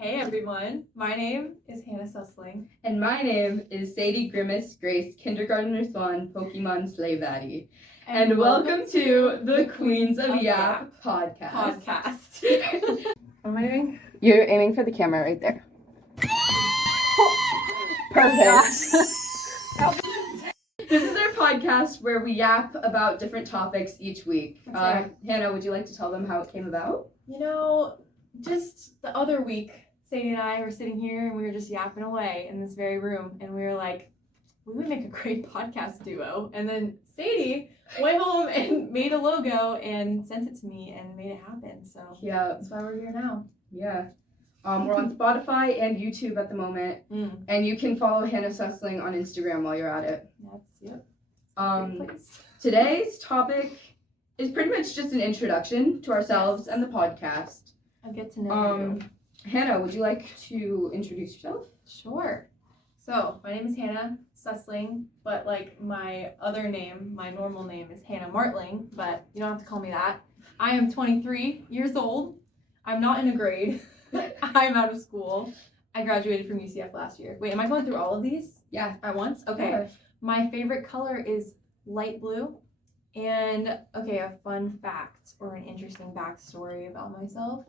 Hey everyone, my name is Hannah Sussling. And my name is Sadie Grimace Grace, Kindergartner Swan, Pokemon Slave Addy. And welcome to the Queens of Yap podcast. What am I doing? You're aiming for the camera right there. Perfect. This is our podcast where we yap about different topics each week. Right. Hannah, would you like to tell them how it came about? You know, just the other week, Sadie and I were sitting here and we were just yapping away in this very room, and we were like, we would make a great podcast duo. And then Sadie went home and made a logo and sent it to me and made it happen. So Yeah. that's why we're here now. Yeah. We're on Spotify and YouTube at the moment. And you can follow Hannah Sussling on Instagram while you're at it. Yep. Today's topic is pretty much just an introduction to ourselves and the podcast. I get to know you. Hannah, would you like to introduce yourself? Sure. So, my name is Hannah Sussling, but like my other name, my normal name is Hannah Martling, but you don't have to call me that. I am 23 years old. I'm not in a grade. I'm out of school. I graduated from UCF last year. Wait, am I going through all of these? Yeah. At once? Okay. Yeah. My favorite color is light blue. And, okay, a fun fact or an interesting backstory about myself.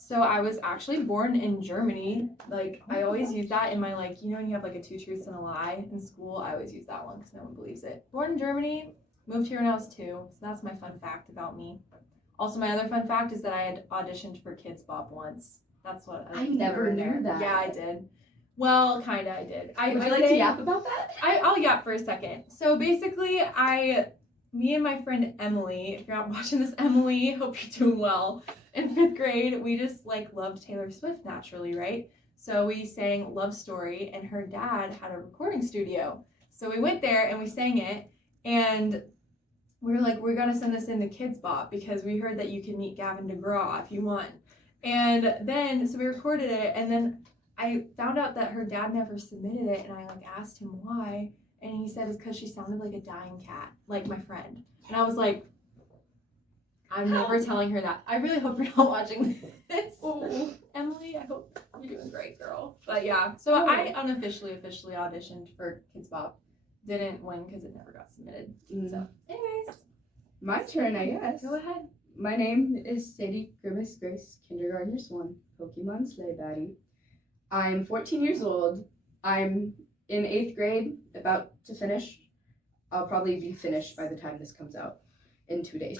So I was actually born in Germany. Like, I always use that in my, like, you know, when you have like a 2 truths and a lie in school, I always use that one because no one believes it. Born in Germany, moved here when I was 2, so that's my fun fact about me. Also, my other fun fact is that I had auditioned for Kids Bop once. That's what I never knew that. Yeah, I did. Well, kinda, I did. Would you like to yap about that? I'll yap for a second. So basically, me and my friend Emily, if you're not watching this, Emily, hope you're doing well. In 5th grade, we just like loved Taylor Swift naturally, right? So we sang Love Story, and her dad had a recording studio. So we went there and we sang it, and we were like, we're gonna send this into Kids Bop because we heard that you can meet Gavin DeGraw if you want. And then, so we recorded it, and then I found out that her dad never submitted it, and I like asked him why, and he said it's because she sounded like a dying cat, like my friend. And I was like, I'm never telling her that. I really hope you're not watching this. Oh. Emily, I hope you're doing great, girl. But yeah, so I officially auditioned for Kids Bop. Didn't win because it never got submitted. So, anyways. My turn, I guess. Go ahead. My name is Sadie Grimace Grace, Kindergartner Swan, Pokemon Slave Addy. I'm 14 years old. I'm in 8th grade, about to finish. I'll probably be finished by the time this comes out in 2 days.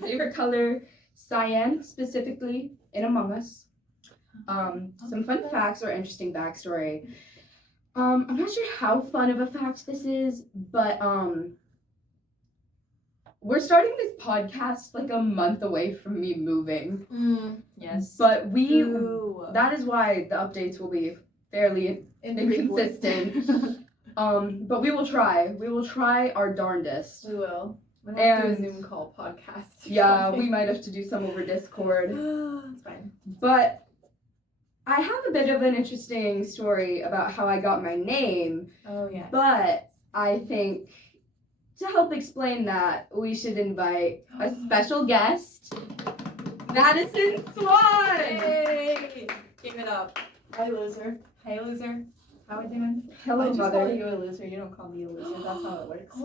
Favorite color, cyan, specifically in Among Us. Some fun facts or interesting backstory. I'm not sure how fun of a fact this is, but we're starting this podcast like a month away from me moving. Yes. But that is why the updates will be fairly inconsistent. But we will try. We will try our darndest. We will. We'll have to do a Zoom call podcast. Yeah, we might have to do some over Discord. It's fine. But I have a bit of an interesting story about how I got my name. Oh, yeah. But I think to help explain that, we should invite a special guest, Madison Swan! Hey! Give it up. Hi, loser. Hey, loser. How are we doing? Hello, I just mother. call you a loser. You don't call me a loser. That's how it works.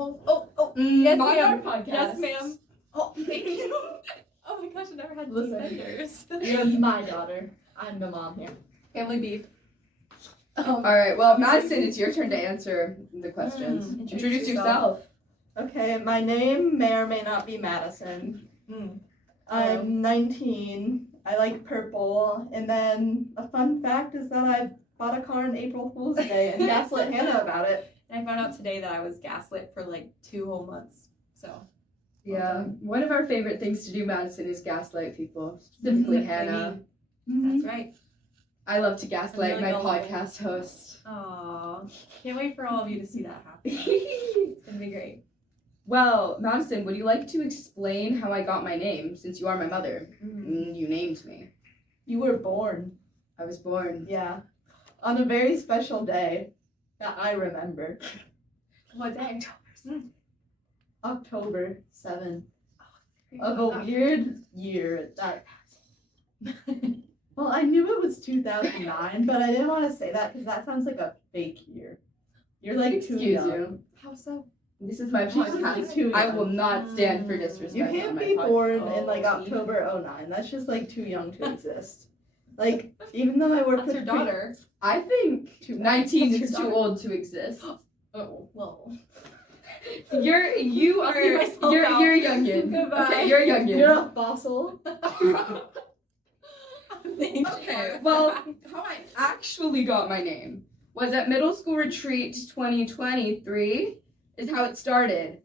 Yes, Not ma'am. our podcast. Yes, ma'am. Oh, thank you. Oh my gosh, I never had defenders. You're my daughter. I'm the mom here. Family beef. All right, well, Madison, it's your turn to answer the questions. Introduce yourself. Okay, my name may or may not be Madison. I'm 19. I like purple. And then a fun fact is that I bought a car on April Fool's Day and gaslit Hannah about it. And I found out today that I was gaslit for like 2 whole months. So. Yeah, one of our favorite things to do, Madison, is gaslight people, specifically Hannah. That's right. I love to gaslight my gullible. podcast host. Aw. Can't wait for all of you to see that happen. It's gonna be great. Well, Madison, would you like to explain how I got my name, since you are my mother? You named me. You were born. I was born. Yeah. On a very special day that I remember. What day? October 7th. Of a weird year that... Well, I knew it was 2009, but I didn't want to say that because that sounds like a fake year. You're like too Excuse young. you. How so? This is my She's just podcast. too I young. will not stand for disrespect. You on can't my be podcast. born in like Oh, October 09. That's just like too young to exist. Like, even though I work That's with your daughter. I think Too- 19 That's is your too daughter. old to exist. Oh, well. You I'll are see myself you're out. you're a youngin. Goodbye. Okay, you're a youngin. You're a fossil. Okay, well, how I actually got my name was at middle school retreat 2023 is how it started.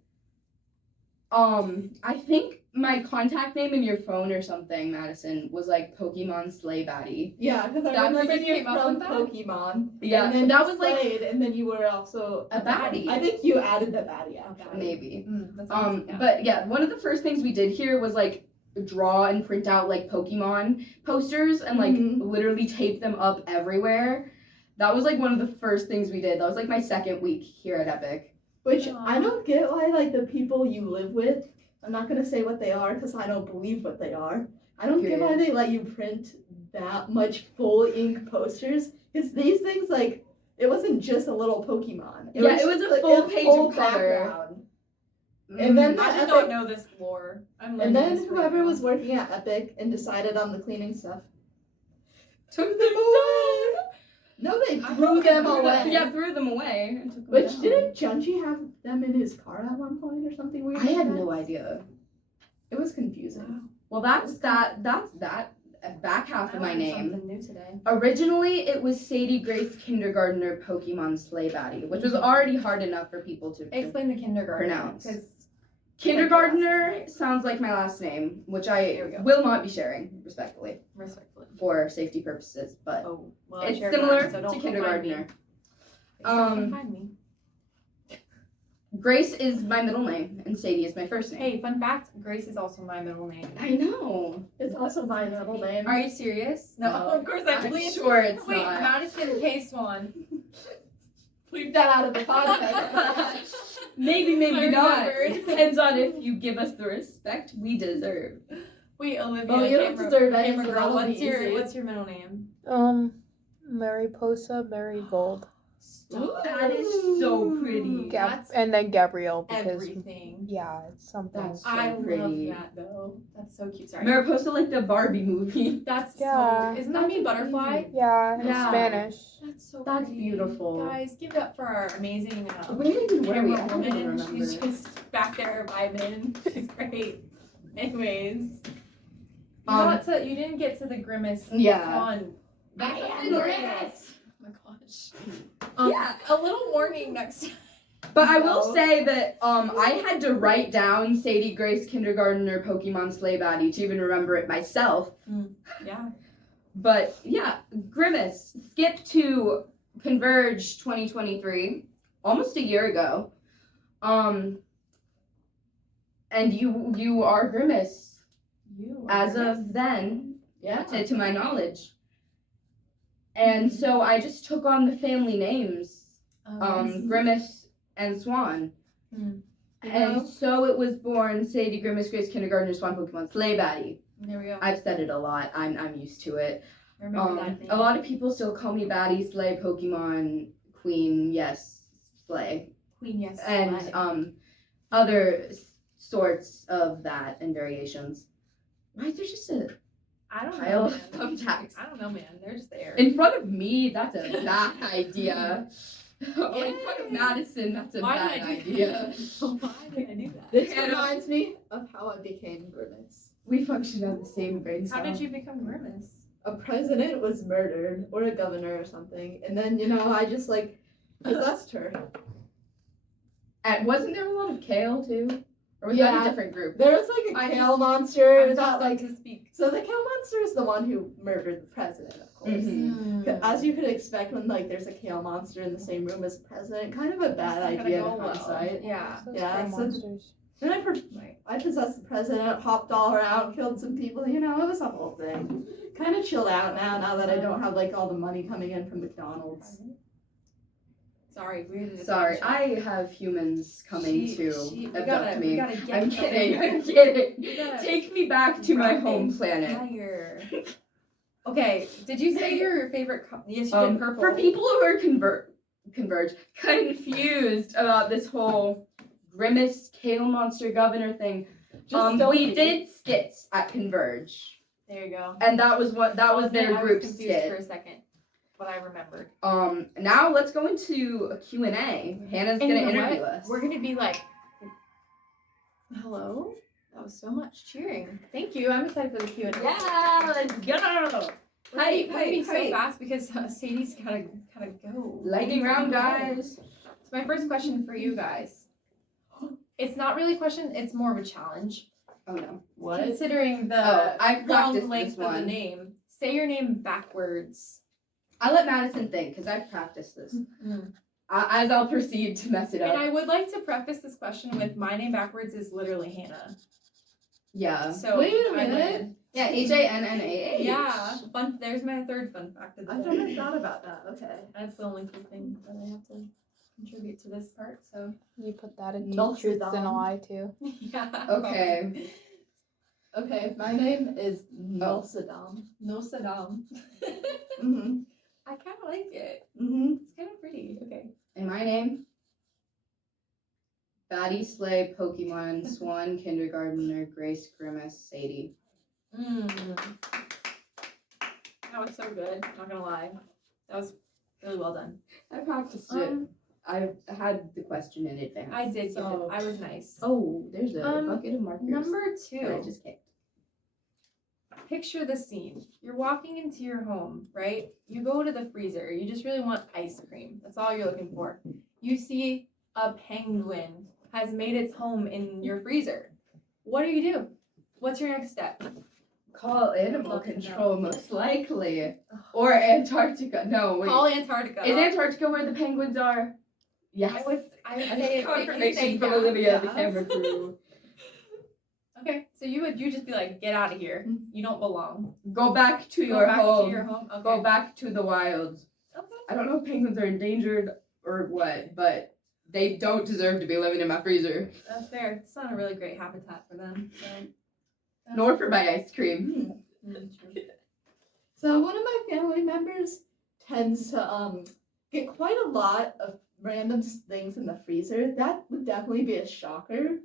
I think my contact name in your phone or something, Madison, was like Pokemon Slay Baddie. Yeah, because I That remember just you came up from with that? Pokemon. Yeah, and then that you was like played, and then you were also a baddie. I think you added the baddie actually. Maybe. That's awesome. But yeah, one of the first things we did here was like draw and print out like Pokemon posters and like Mhm. literally tape them up everywhere. That was like one of the first things we did. That was like my second week here at Epic. Which Aw. I don't get why like the people you live with. I'm not gonna say what they are because I don't believe what they are. I don't get why Period. they let you print that much full ink posters. Because these things like it wasn't just a little Pokemon. Yeah, it was just, a like, full a page full of color. background. And then I did Epic- not know this lore. I'm And learning then this right whoever now. was working at Epic and decided on the cleaning stuff took them away. No, they threw them away. Yeah, threw them away. And took them Which down. didn't Junji have them in his car at one point or something weird? I like had that? no idea. It was confusing. Well, that's that back half of my name. Something new today. Originally, it was Sadie Grace Kindergartner Pokemon Slay Baddie, which was already hard enough for people to Explain the kindergarten. Pronounce. 'Cause Kindergartner sounds like my last name, which There I we go. will not be sharing, respectfully, respectfully. for safety purposes, but Oh, well, it's shared similar mine, so don't to find kindergartner. me. Don't Um, find me. Grace is my middle name, and Sadie is my first name. Hey, fun fact, Grace is also my middle name. I know. It's also my middle name. Are you serious? No, No, of course I'm I'm bleep. sure it's Wait, not. Madison K-Swan. Bleep that out of the podcast. Maybe, maybe I not. remembered. Depends on if you give us the respect we deserve. Wait, Olivia, Well, you don't deserve any, camera so girl, that'll be easy. what's your middle name? Mariposa Marigold. That is so pretty. That's And then Gabrielle because everything. yeah, it's something. That's so I pretty. love that though. That's so cute. Sorry. Mariposa like the Barbie movie. That's Yeah. so. Isn't that mean butterfly? Yeah, in Yeah. Spanish. That's so. That's pretty. beautiful. Guys, give it up for our amazing Where even were we? I camera don't even woman. remember. She's just back there vibing. She's great. Anyways, you didn't get to the grimace. Yeah. Fun. Grimace. Oh my gosh. Yeah. A little warning next time. But I will No. say that I had to write down Sadie Grace Kindergartner Pokemon Slay Baddie to even remember it myself. Yeah. But yeah, Grimace. Skip to Converge 2023, almost a year ago. And you are Grimace You. as of then, Yeah. to my knowledge. And so I just took on the family names, Grimace and Swan. And so it was born Sadie Grimace Grace Kindergartner Swan Pokemon Slay Baddie. There we go. I've said it a lot. I'm used to it. I remember that name. A lot of people still call me Baddie, Slay, Pokemon, Queen, yes, Slay. Queen, yes. And Slay. other sorts of that and variations. Why is there just a I don't know. pile of Man. thumbtacks I don't know, man. They're just there. in front of me? That's a bad idea. Or in front of Madison, that's a Why bad did I do idea. that? Why did I do that? This And, reminds me of how I became Grimace. We function on the same brain cell. How did you become Grimace? A president was murdered, or a governor or something, and then I just like possessed her. And wasn't there a lot of kale too? Or was Yeah. that a different group? There was like a I kale just- monster I'm that just like. to speak. So the kale monster is the one who murdered the president, of course. Mhm. As you could expect when like there's a kale monster in the same room as the president, kind of a bad It's not idea gonna in go well. hindsight. Yeah. Those Yeah, prey so- monsters. Then Right. I possessed the president, hopped all around, killed some people. It was a whole thing. Kind of chilled out now that I don't have like all the money coming in from McDonald's. Sorry, we had an Sorry, adventure. I have humans coming to we abduct gotta, me. We gotta get I'm them. kidding, I'm kidding. We gotta Take me back to my run home things planet. higher. Okay, did you say your favorite yes, you did purple. For people who are confused about this whole Grimace Kale Monster Governor thing, we did skits at Converge. There you go. And that was their I group was confused skit. for a second, but I remembered. Now let's go into a Q&A. Hannah's And gonna you know interview what? us. We're gonna be like, hello? That was so much cheering. Thank you. I'm excited for the Q&A. Yeah, let's go. We're gonna be so fast because Sadie's gotta go. Lightning round, guys. So my first question for you guys. It's not really a question, it's more of a challenge. Oh no. What? Considering the I've long practiced length this of the one. name. Say your name backwards. I'll let Madison think because I've practiced this. As I'll proceed to mess it And up. I would like to preface this question with my name backwards is literally Hannah. Yeah. So Wait a I minute. win. Yeah, H-A-N-N-A-H. Yeah. Fun. There's my third fun fact of the I've day. never thought about that. Okay. That's the only cool thing that I have to contribute to this part. So You put that into Notre truths and a Dame. lie too. yeah. Okay. Okay, my name is Nelsadam. No Saddam. Mm-hmm. I kind of like it. Mm-hmm. It's kind of pretty. Okay. And my name? Batty, Slay, Pokemon, Swan, Kindergartner, Grace, Grimace, Sadie. That was so good. Not gonna lie. That was really well done. I practiced it. I had the question in advance. I did. So. I was nice. Oh, there's a bucket of markers. Number that I 2. just kicked. Picture the scene. You're walking into your home, right? You go to the freezer. You just really want ice cream. That's all you're looking for. You see a penguin has made its home in your freezer. What do? What's your next step? Call animal Love to know. control, most likely. Or Antarctica. No, wait. Call Antarctica. Is Antarctica where the penguins are? Yes. I would say Confirmation from yeah. Olivia, the Yeah. camera crew. Okay, so you just be like, get out of here. You don't belong. Go back to Go your back home. to your home. Okay. Go back to the wilds. Okay. I don't know if penguins are endangered or what, but they don't deserve to be living in my freezer. That's fair. It's not a really great habitat for them. So. Nor for my ice cream. True. So one of my family members tends to get quite a lot of random things in the freezer. That would definitely be a shocker.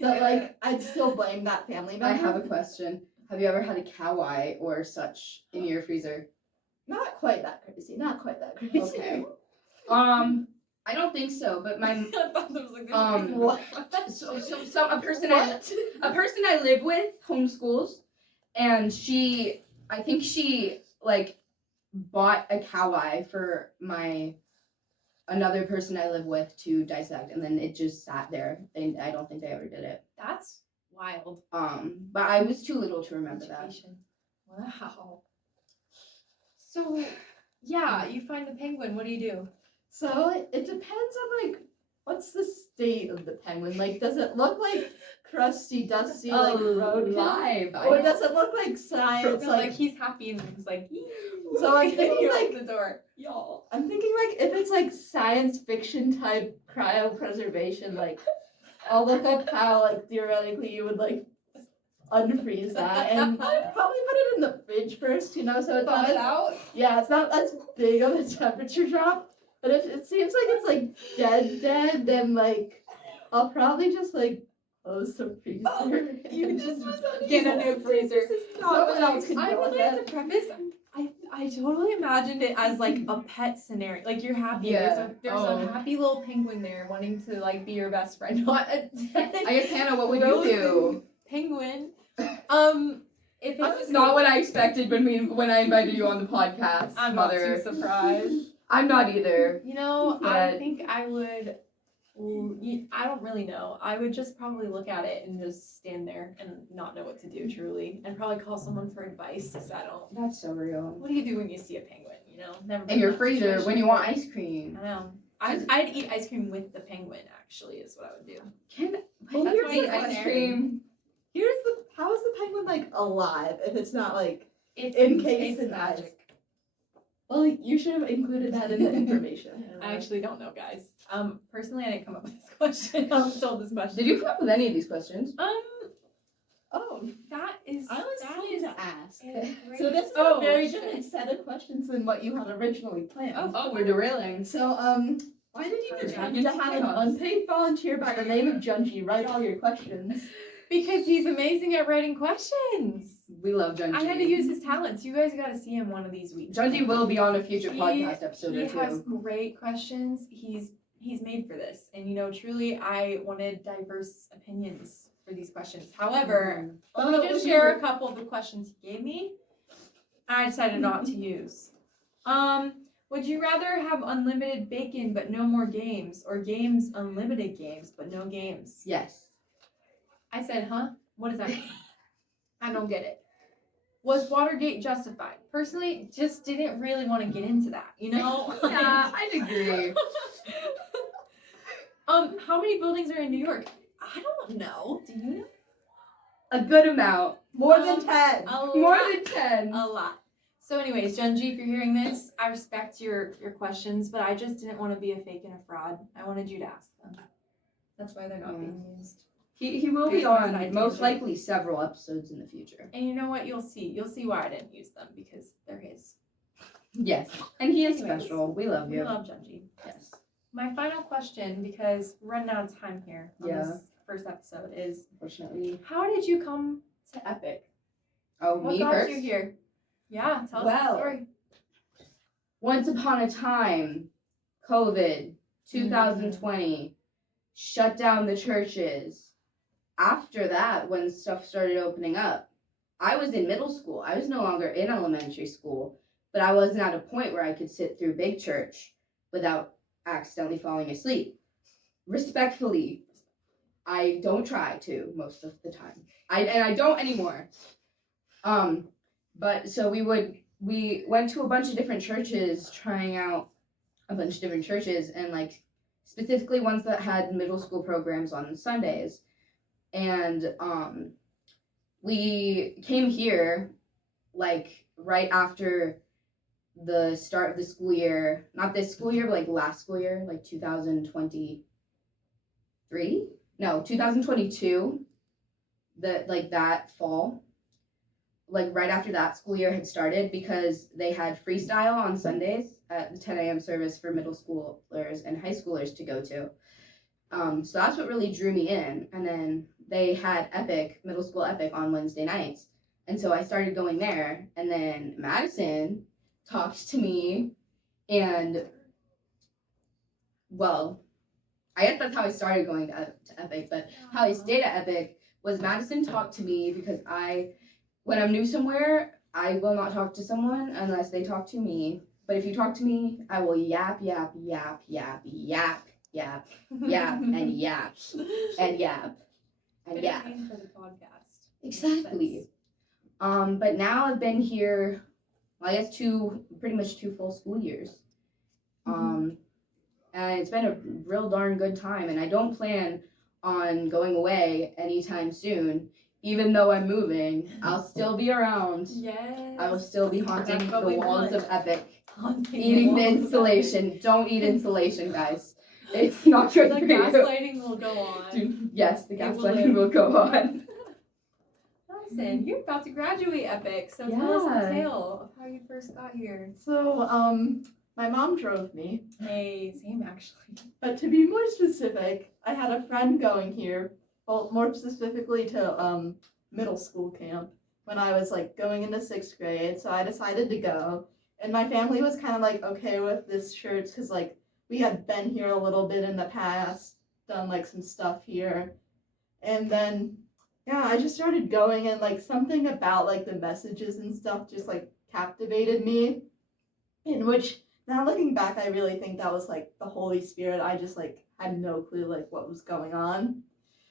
But like, I'd still blame that family member. I have a question. Have you ever had a cow eye or such in your freezer? Not quite that crazy. Not quite that crazy. Okay. I don't think so, but my I thought there was like What? a person I live with homeschools, and I think she like bought a cow eye for another person I live with to dissect, and then it just sat there. I don't think they ever did it. That's wild. But I was too little to remember that. Education. Wow. So, yeah, you find the penguin. What do you do? So it depends on like what's the state of the penguin. Like, does it look like crusty, dusty, like roadkill, Alive. or does it look like science? No, like he's happy and he's like, So I'm thinking he like opens the door, y'all. I'm thinking like if it's like science fiction type cryopreservation, like I'll look up how like theoretically you would like unfreeze that and probably put it in the fridge first, you know, so it's not out. yeah, it's not as big of a temperature drop. But if it seems like it's like dead, then like I'll probably just like close the freezer. You just get a new freezer. Someone else can I deal would with like it. to preface. I totally imagined it as like a pet scenario. Like you're happy. Yeah. There's a happy little penguin there wanting to like be your best friend. Not a dead I guess Hannah, what would you do? penguin. If This it's is not what I expected when I invited you on the podcast, I'm Mother. not too surprised. I'm not either. You know, I But- think I would. I don't really know. I would just probably look at it and just stand there and not know what to do, truly, and probably call someone for advice. Because I don't. That's so real. What do you do when you see a penguin? You know, never. been In your that freezer situation when you want before. ice cream. I know. I'd eat ice cream with the penguin. Actually, is what I would do. Well, That's here's why the you ice question. cream. How is the penguin like alive if it's not like It's encased in magic. ice? Well, you should have included that in the information. I actually don't know, guys. Personally, I didn't come up with this question. I was told this question. Did you come up with any of these questions? Oh, that is I was that trying is to ask ask. Great. So this is Oh, a very shit. different set of questions than what you had originally planned. Oh, we're derailing. So, why did you Alright. decide to have an unpaid volunteer by the name of Junji write all your questions? Because he's amazing at writing questions. We love Junji. I had to use his talents. You guys got to see him one of these weeks. Junji will be on a future He- podcast episode He or two. has great questions. He's made for this, and truly, I wanted diverse opinions for these questions. However, let me just share a couple of the questions he gave me. I decided not to use. Would you rather have unlimited bacon but no more games, or games unlimited games but no games? Yes. I said, huh? What does that mean? I don't get it. Was Watergate justified? Personally, just didn't really want to get into that, Yeah, I'd agree. How many buildings are in New York? I don't know. Do you know? A good amount. More than 10. More than 10. A lot. So anyways, Junji, if you're hearing this, I respect your questions, but I just didn't want to be a fake and a fraud. I wanted you to ask them. That's why they're not being used. He will be Based on his on ideas, most right? likely several episodes in the future. And you know what? You'll see. You'll see why I didn't use them, because they're his. Yes. And he is Anyways, special. We love We you. love Junji. Yes. My final question, because we're running out of time here on Yeah. this first episode, is Unfortunately. how did you come to Epic? Oh, What me got first? you here? Yeah, tell us Well, the story. Once upon a time, COVID, 2020, shut down the churches. After that, when stuff started opening up, I was in middle school. I was no longer in elementary school, but I wasn't at a point where I could sit through big church without accidentally falling asleep. Respectfully, I don't try to most of the time. I don't anymore. But so we went to a bunch of different churches, trying out a bunch of different churches, and like specifically ones that had middle school programs on Sundays. And we came here like right after the start of the school year, not this school year, but like last school year, like 2023? No, 2022. That fall. Like right after that school year had started, because they had freestyle on Sundays at the 10 a.m. service for middle schoolers and high schoolers to go to. So that's what really drew me in. And then they had middle school epic on Wednesday nights. And so I started going there. And then Madison talked to me, and well, I guess that's how I started going to epic, but how I stayed at epic was Madison talked to me, because when I'm new somewhere, I will not talk to someone unless they talk to me. But if you talk to me, I will yap, yap, yap, yap, yap, yap, yap, and yap, and yap, and Good yap. name for the podcast. Exactly. But now I've been here, well, I guess pretty much two full school years. And it's been a real darn good time, and I don't plan on going away anytime soon. Even though I'm moving, I'll still be around. Yes. I will still be haunting That's what the we walls want. of Epic. Haunting Eating the walls of insulation. Don't eat insulation, guys. It's not good The for you. gaslighting will go on. Yes, the It will gaslighting live. will go on. Madison, you're about to graduate Epic, so tell us Yeah. the tale of how you first got here. So, my mom drove me. Hey, same actually. But to be more specific, I had a friend going here, well, more specifically to middle school camp, when I was like going into 6th grade. So I decided to go, and my family was kind of like okay with this church, because like we had been here a little bit in the past, done like some stuff here, and then yeah, I just started going, and like something about like the messages and stuff just like captivated me, in which now looking back, I really think that was like the Holy Spirit. I just like had no clue like what was going on.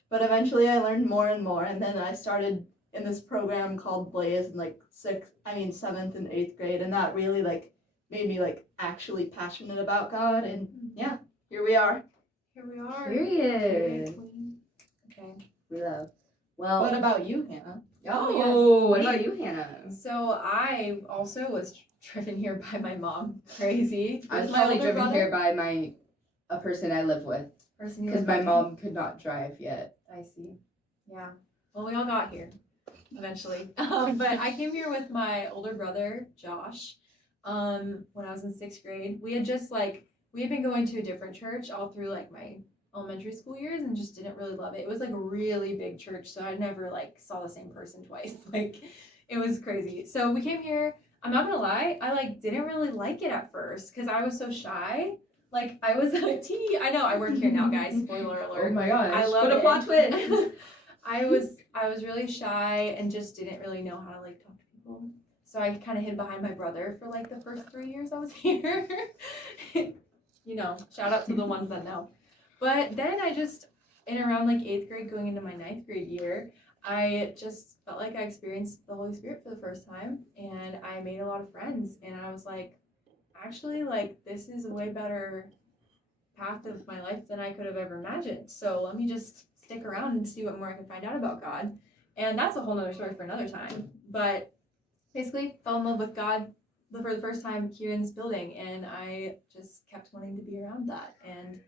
But eventually I learned more and more, and then I started in this program called Blaze in like 7th and 8th grade, and that really like made me like actually passionate about God, and yeah, here we are. Here we are. Period. Okay. We love. Well, What about you, Hannah? oh, what yes. about you, Hannah? So I also was driven here by my mom. Crazy. I was With my probably older driven brother, here by a person I live with, person who because lives my with me. mom could not drive yet. I see. Yeah. Well, we all got here. eventually. But I came here with my older brother, Josh, when I was in 6th grade. We had been going to a different church all through like my elementary school years and just didn't really love it. It was like a really big church, so I never like saw the same person twice. Like it was crazy. So we came here. I'm not gonna lie, I like didn't really like it at first because I was so shy. Like I was a teeny. I know I work here now, guys. Spoiler alert. Oh my gosh. I love what a it. plot twist. I was really shy and just didn't really know how to like talk to people. So I kind of hid behind my brother for like the first 3 years I was here. You know, shout out to the ones that know. But then I just, in around like 8th grade going into my 9th grade year, I just felt like I experienced the Holy Spirit for the first time, and I made a lot of friends, and I was like, actually, like, this is a way better path of my life than I could have ever imagined. So let me just stick around and see what more I can find out about God. And that's a whole nother story for another time. But basically, fell in love with God for the first time here in this building, and I just kept wanting to be around that. And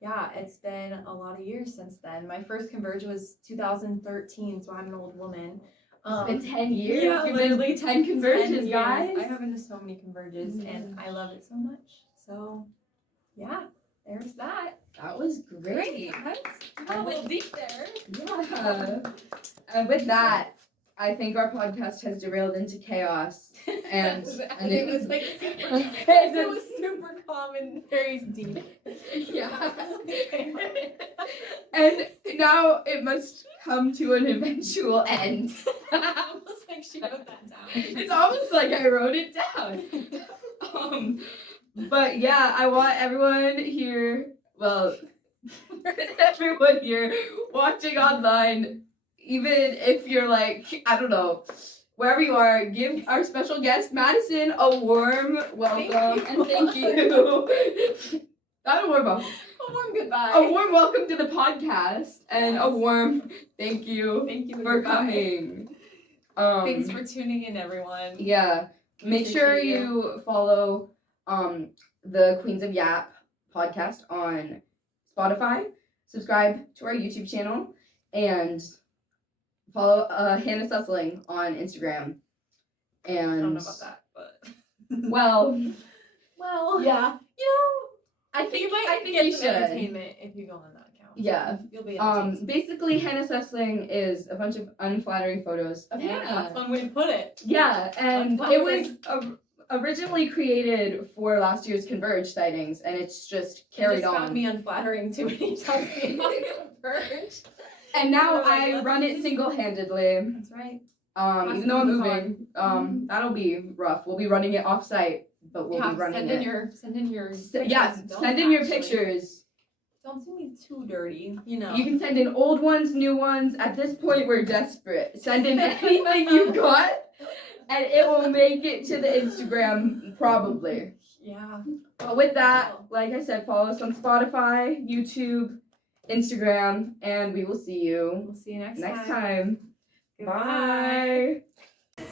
yeah, it's been a lot of years since then. My first conversion was 2013, so I'm an old woman. It's been 10 years. Yeah, You've literally been 10 conversions, 10 years. guys. I have been to so many converges, and I love it so much. So, yeah, there's that. That was great. Guys. A little deep there. Yeah. And with that, I think our podcast has derailed into chaos. And it was like it was super calm and very deep. Yeah. And now it must come to an eventual end. Almost like she wrote that down. It's almost like I wrote it down. But yeah, I want everyone here, well, everyone here watching online, even if you're like, I don't know, wherever you are, give our special guest Madison a warm welcome and thank you. Not a warm welcome. A warm goodbye. A warm welcome to the podcast and a warm thank you. Thank you for goodbye. coming. Thanks for tuning in, everyone. Yeah. Make sure you follow the Queens of Yap podcast on Spotify. Subscribe to our YouTube channel and follow Hannah Sussling on Instagram. And I don't know about that, but well, Yeah. you know, I think get you some should. entertainment if you go on that account. Yeah. You'll be entertained. Basically, Hannah Sussling is a bunch of unflattering photos of Yeah, Hannah. that's one way to put it. Yeah, and it was Unflattering. originally created for last year's Converge sightings, and it's just carried You just on. found me unflattering too many times being on Converge. And now You're like, I let's run it continue. single-handedly. That's right. Even though I'm That's moving, that'll be rough. We'll be running it off-site, but we'll be running send it. in your Send Don't in your actually. pictures. Don't send me too dirty, you know. You can send in old ones, new ones. At this point, we're desperate. Send in anything you've got, and it will make it to the Instagram probably. Yeah. But with that, like I said, follow us on Spotify, YouTube, Instagram, and we will see you We'll see you next next time. time. Goodbye. Bye.